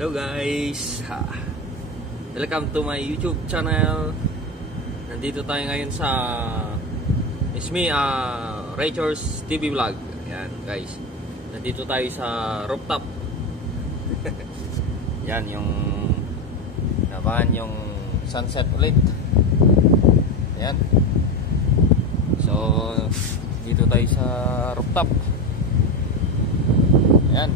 Hello guys, welcome to my YouTube channel. Nandito tayo ngayon sa It's me, Rachel's TV Vlog. Yan guys, nandito tayo sa rooftop. Yan yung nabangan yung sunset ulit. Yan. So dito tayo sa rooftop. Yan.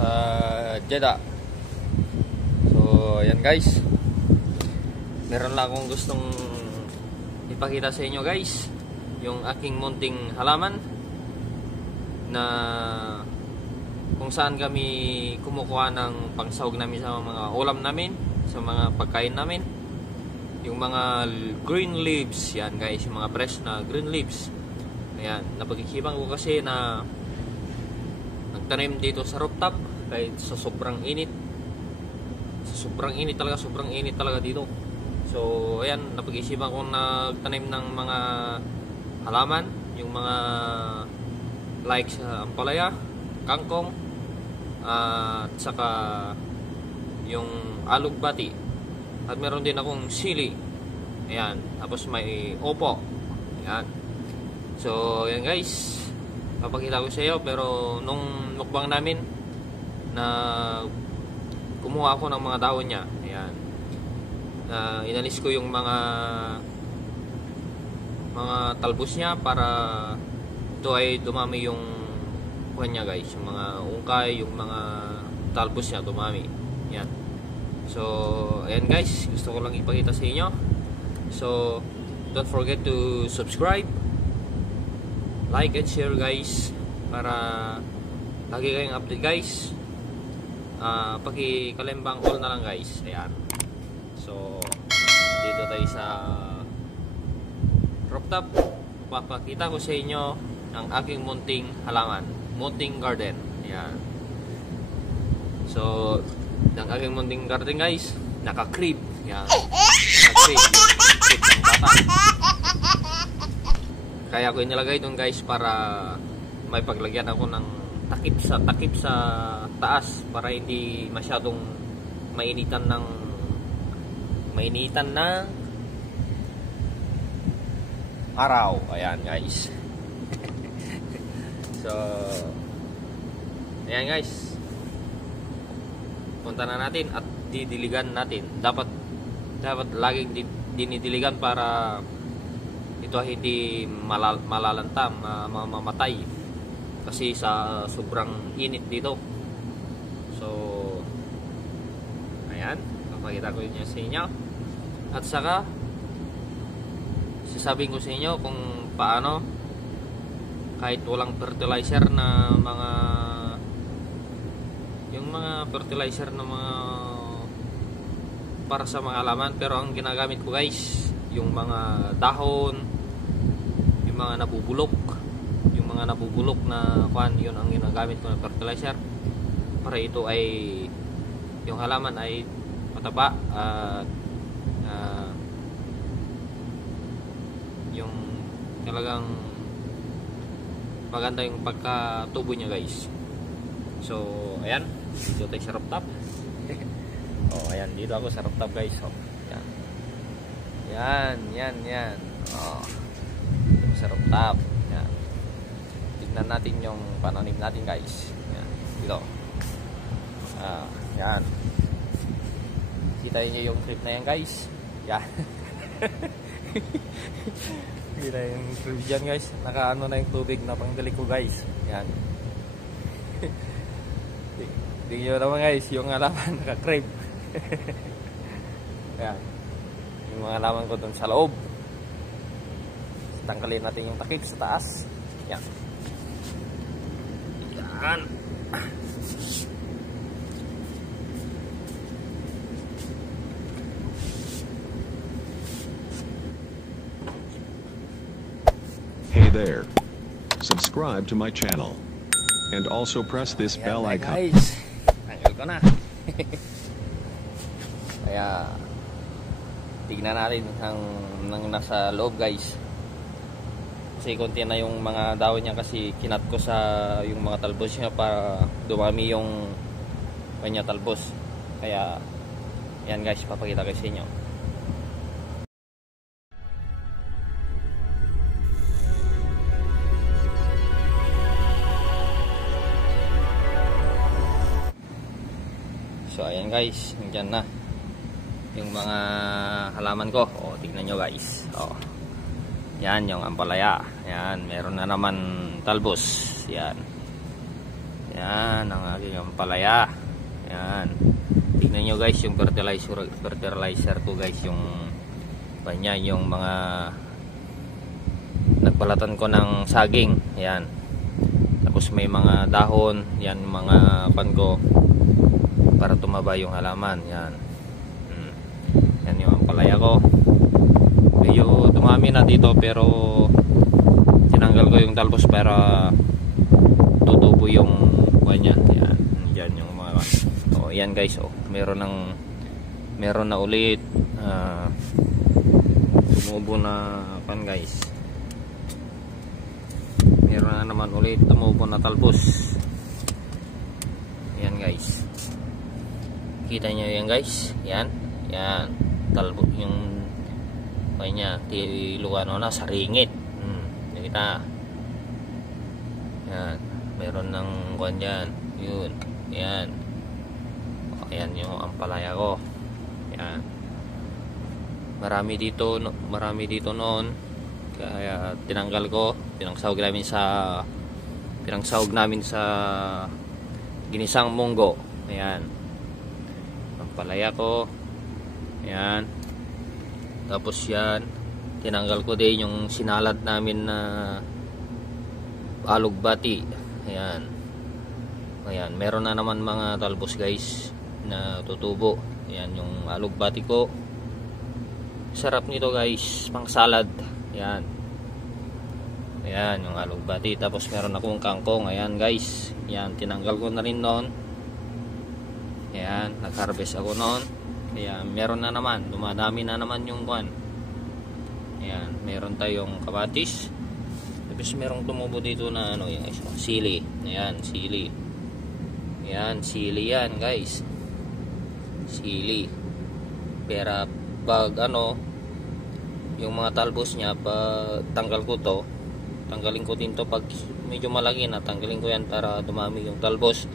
Sa Jeddah. So ayan guys, meron lang akong gustong ipakita sa inyo guys, yung aking munting halaman na kung saan kami kumukuha ng pangsahog namin sa mga ulam namin, sa mga pagkain namin, yung mga green leaves. Yan guys, yung mga fresh na green leaves. Ayan, napag-isipan ko kasi na nagtanim dito sa rooftop kahit sa sobrang init. Sobrang init talaga dito. So ayan, napag-isipan ko nagtanim ng mga halaman, yung mga like sa ampalaya, kangkong, at saka yung alugbati, at meron din akong sili. Ayan, tapos may opo. Ayan. So ayan guys, papakita ko sa iyo. Pero nung mukbang namin na kumuha ako ng mga dahon niya, ayan, inalis ko yung mga talbos niya para ito ay dumami yung kuha niya guys, yung mga ungkay, yung mga talbos niya dumami. Yan. So ayan guys, gusto ko lang ipakita sa inyo. So don't forget to subscribe, like and share guys, para lagi kayong update guys. Paki-kalembang all na lang guys. Ayan. So dito tayo sa rooftop. Papakita ko sa inyo ang aking munting halaman, munting garden. Ayan. So ang aking munting garden guys, naka-crib. Ayan. Naka-crib. Crib ng bata. Kaya ko inilagay doon guys para may paglagyan ako ng takip sa taas, para hindi masyadong mainitan ng araw. Ayan guys. So ayan guys, punta na natin at didiligan natin. Dapat laging dinidiligan para ito hindi malalanta, mamamatay kasi sa sobrang init dito. So ayan, papakita ko yun sa inyo. At saka sasabihin ko sa inyo kung paano, kahit walang fertilizer na yung mga fertilizer na mga para sa mga halaman, pero ang ginagamit ko guys, yung mga dahon, yung mga nabubulok na kuan, yun ang ginagamit ko na fertilizer para ito ay yung halaman ay mataba at yung talagang maganda yung pagkatubo niya guys. So ayan, dito tayo sa rooftop. Oh ayan, dito ako sa rooftop guys. Oh, yan. Oh, dito sa rooftop. Yan. Tignan natin yung pananim natin guys. Yan, dito. Yan. Kita niyo yung trip na yan guys. Yan. Kita yung trip dyan guys. Nakaano na yung tubig na pangdali ko guys. Yan. Tingnan nyo naman guys, yung halaman naka-crib. Yan. Yung mga halaman ko dun sa loob. Tanggalin natin yung takip sa taas. Yan. Yan. Hey there. Subscribe to my channel. And also press this bell icon. Guys, tanggal ko na. Kaya tignan natin ang nasa loob guys. Kasi konti na yung mga dahon niya kasi kinat ko sa yung mga talbos niya para dumami yung kanya talbos. Kaya yan guys, papakita ko sa inyo. So ayan guys, nandiyan na yung mga halaman ko. O, tignan nyo guys. O, yan yung ampalaya. Yan, meron na naman talbos. Yan. Yan ang aking ampalaya. Yan. Tignan nyo guys yung fertilizer to guys. Yung kanya, yung mga nagbalatan ko ng saging. Yan. Tapos may mga dahon. Yan mga pan ko para tumaba yung halaman. Yan. Yan yung ampalaya ko. Medyo tumami na dito pero tinanggal ko yung talbos para tutubo yung kanya. Yan. Yan yung mga yan guys. Meron na ulit tumubo na pan guys. Meron na naman ulit tumubo na talbos. Yan guys. Kita nyo yan guys. Yan. Yan. Talbos yung kanya. Tiluano na sa ringit. Nakita. Yan. Meron ng kuwan dyan. Yun. Yan. Ayan yung ampalaya ko. Yan. Marami dito noon. Kaya tinanggal ko. Pinangsahog namin sa ginisang munggo. Ayan. Ampalaya ko. Ayan. Tapos yan, tinanggal ko din yung sinalad namin na alugbati. Ayan. Ayan, meron na naman mga talbos guys na tutubo. Ayan yung alugbati ko. Sarap nito guys, pang salad. Ayan. Ayan yung alugbati. Tapos meron akong kangkong. Ayan guys. Ayan, tinanggal ko na rin noon. Ayan, nag-harvest ako noon. Kaya meron na naman, dumadami na naman yung kwan. Ayan, meron tayong kamatis. Tapos merong tumubo dito na ano, yung sili. Ayan, sili. Ayan, sili yan guys. Sili. Pero pag ano, yung mga talbos niya, pag tanggal ko to, tanggalin ko din to pag medyo malaki na, tanggalin ko yan para dumami yung talbos.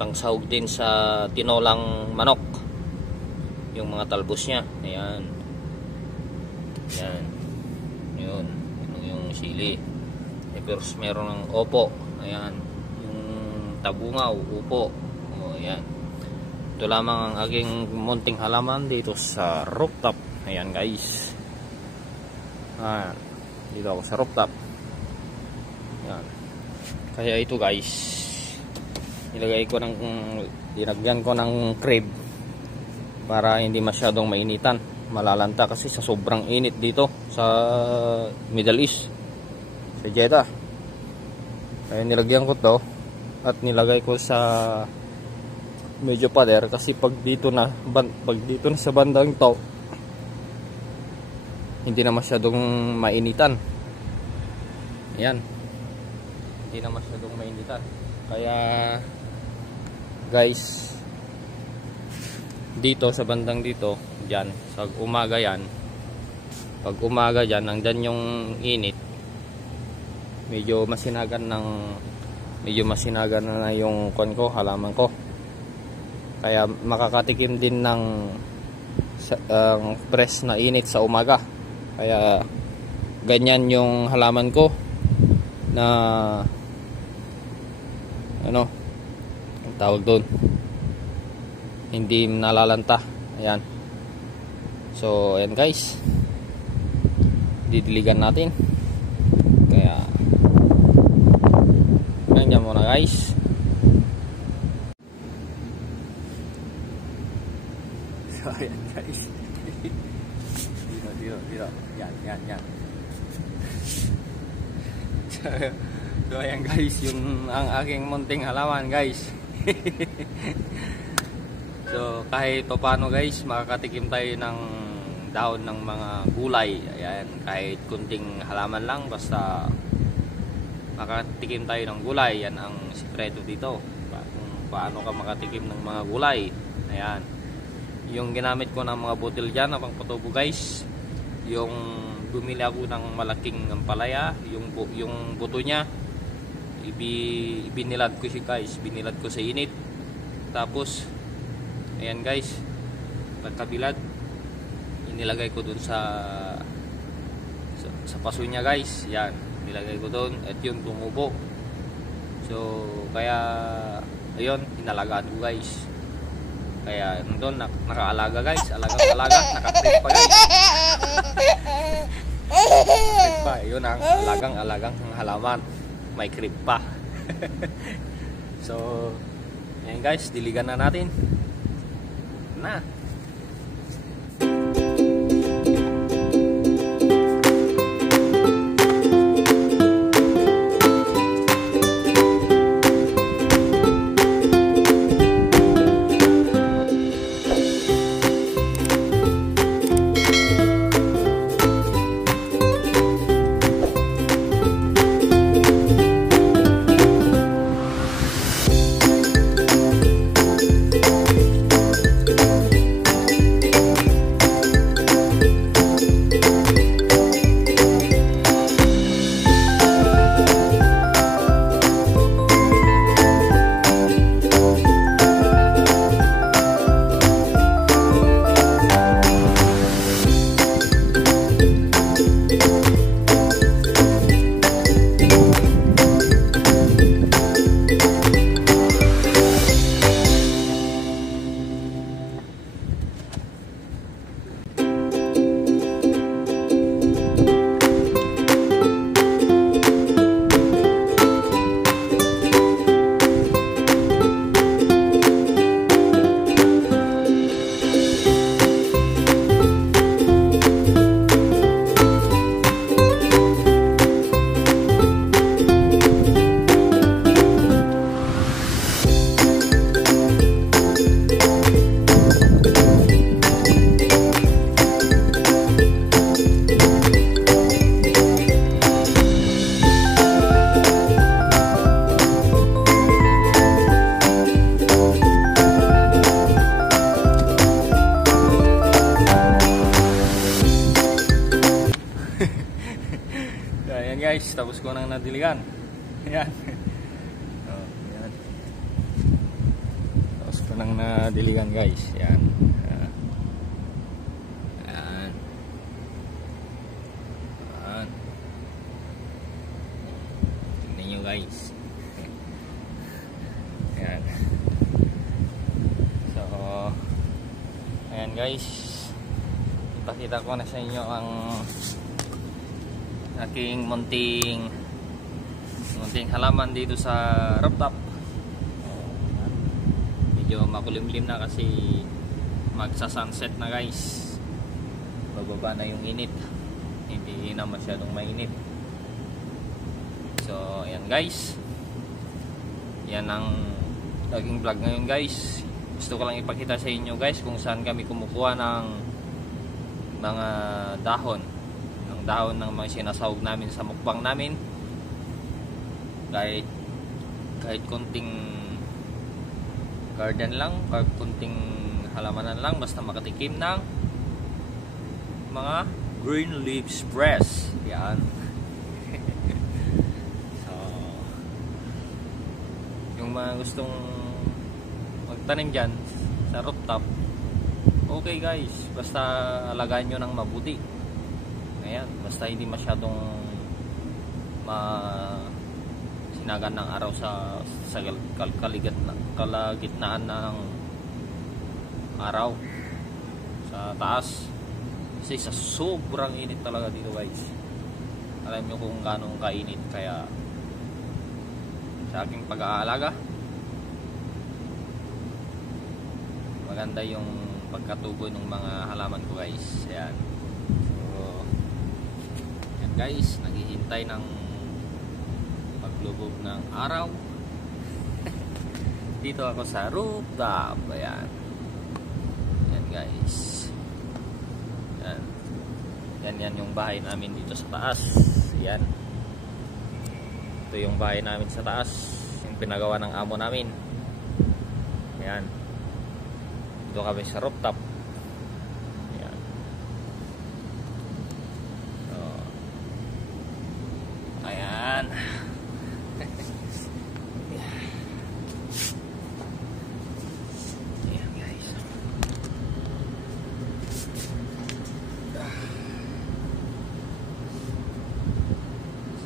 Pang sahog din sa tinolang manok yung mga talbos niya. Ayan. Ayan. Yun. Yung sili. Pero meron ng opo. Ayan. Yung tabungaw, upo. O, ayan. Ito lamang ang aking munting halaman dito sa rooftop. Ayan guys. Ayan. Dito ako sa rooftop. Ayan. Kaya ito guys, dinagyan ko ng crib para hindi masyadong mainitan, malalanta kasi sa sobrang init dito sa Middle East, sa Jeddah. Kaya nilagyan ko to at nilagay ko sa medyo pader kasi pag dito na sa bandang to hindi na masyadong mainitan. Ayan, hindi na masyadong mainitan. Kaya guys, dito sa bandang dito, dyan, sa umaga yan, pag umaga dyan, nandyan yung init, medyo masinagan na yung kon ko, halaman ko. Kaya makakatikim din ng fresh na init sa umaga. Kaya ganyan yung halaman ko na ano, ang tawag doon, hindi nalalanta. Ayan. So ayan guys, didiligan natin. Kaya nandiyan muna guys. So ayan guys. Dito. Yan. So ayan guys, yun ang aking munting halaman guys. So kahit paano guys, makakatikim tayo ng dahon ng mga gulay. Ayan, kahit kunting halaman lang, basta makakatikim tayo ng gulay. Yan ang sikreto dito. Kung paano ka makatikim ng mga gulay. Ayan. Yung ginamit ko ng mga botel dyan na pangpatubo guys, yung bumili ako ng malaking ampalaya, yung buto niya ibinilad ko siya guys, binilad ko sa init. Tapos ayan guys, pagkabilad inilagay ko dun sa paso niya guys. Yan, nilagay ko dun at yun tumubo. So kaya ayun, hinalagaan ko guys. Kaya nandun nakaalaga guys, alaga, nakatrip pa guys. Trip pa, yun ang alagang halaman, may creep pa. So ayan guys, diligan na natin na. Ayan guys, tapos ko nang nadiligan. Ayan. Oh, ayan. Tapos ko nang nadiligan guys. Ayan. Ayan. Ayan. Tingnan nyo guys. Ayan. So, ayan guys. Ipakita ko na sa inyo ang aking munting halaman dito sa rooftop. Medyo makulimlim na kasi magsa-sunset na guys. Bababa na yung init. Hindi na masyadong mainit. So ayan guys, yan ang naging vlog ngayon guys. Gusto ko lang ipakita sa inyo guys kung saan kami kumukuha ng mga dahon ng mga sinasahog namin sa mukbang namin. Kahit konting garden lang, kahit konting halamanan lang, basta makatikim ng mga green leaf spreads. Yan. So yung mga gustong magtanim dyan sa rooftop, okay guys, basta alagaan nyo ng mabuti. Ayan, basta hindi masyadong sinagan ng araw sa kalagitnaan ng araw sa taas. Kasi sa sobrang init talaga dito guys. Alam nyo kung ganong kainit. Kaya sa aking pag-aalaga, maganda yung pagkatubo ng mga halaman ko guys. Ayan. Guys, naghihintay ng paglubog ng araw. Dito ako sa rooftop. Ayan. Ayan guys. Ayan. Yan yung bahay namin dito sa taas. Ayan. Ito yung bahay namin sa taas. Yung pinagawa ng amo namin. Ayan. Dito kami sa rooftop. Ayan. So, ayan. Ayan guys.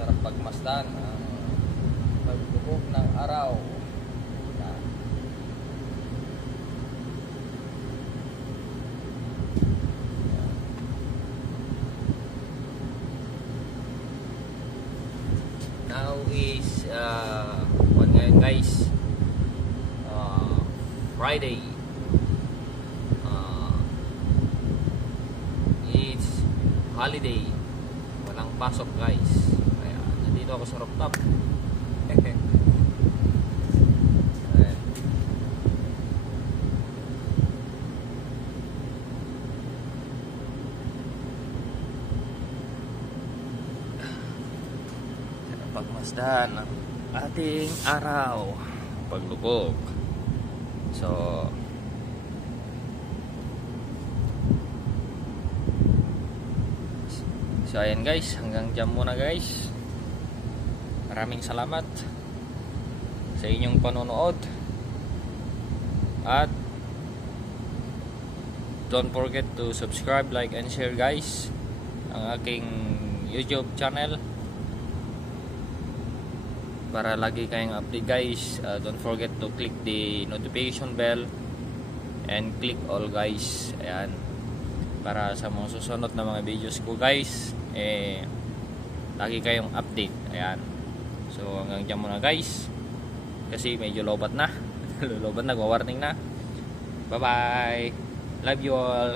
Sarap pagmasdan ang pagbubog ng araw. Ayan. Now is what ngayon guys, Friday. It's holiday, walang pasok guys, kaya nandito ako sa rooftop. Ayan. Pagmasdan ng ating araw, paglubog. So ayan guys, hanggang dyan muna guys. Maraming salamat sa inyong panonood, at don't forget to subscribe, like and share guys ang aking YouTube channel para lagi kayong update guys. Don't forget to click the notification bell and click all guys. Ayan, para sa mga susunod na mga videos ko guys, lagi kayong update. Ayan. So hanggang dyan muna guys, kasi medyo lobat na. Lobat na, warning na. Bye bye, love you all.